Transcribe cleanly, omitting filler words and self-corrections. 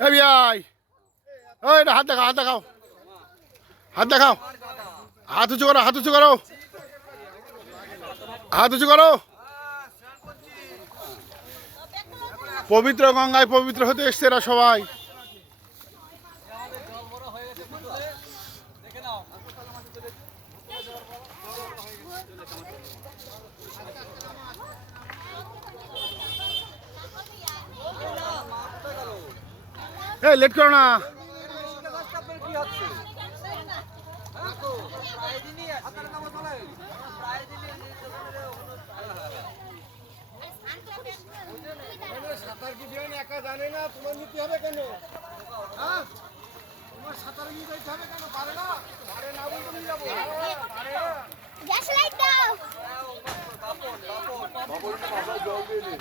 এই ভাই ওই হাত দেখাও হাত দেখাও হাত দেখাও হাত উঁচু করো হাত উঁচু করো হাত উঁচু করো পবিত্র গঙ্গায় পবিত্র হতে এসছে এরা সবাই এই লেট করো না সাঁতার কি একা জানে না তোমার নিতে হবে কেন হ্যাঁ তোমার সাঁতার নিতে হবে কেন পারে না বলতে নিয়ে যাবো পারে না গ্যাস লাইট দাও বাবুল বাবুল বাবুল জল দিয়ে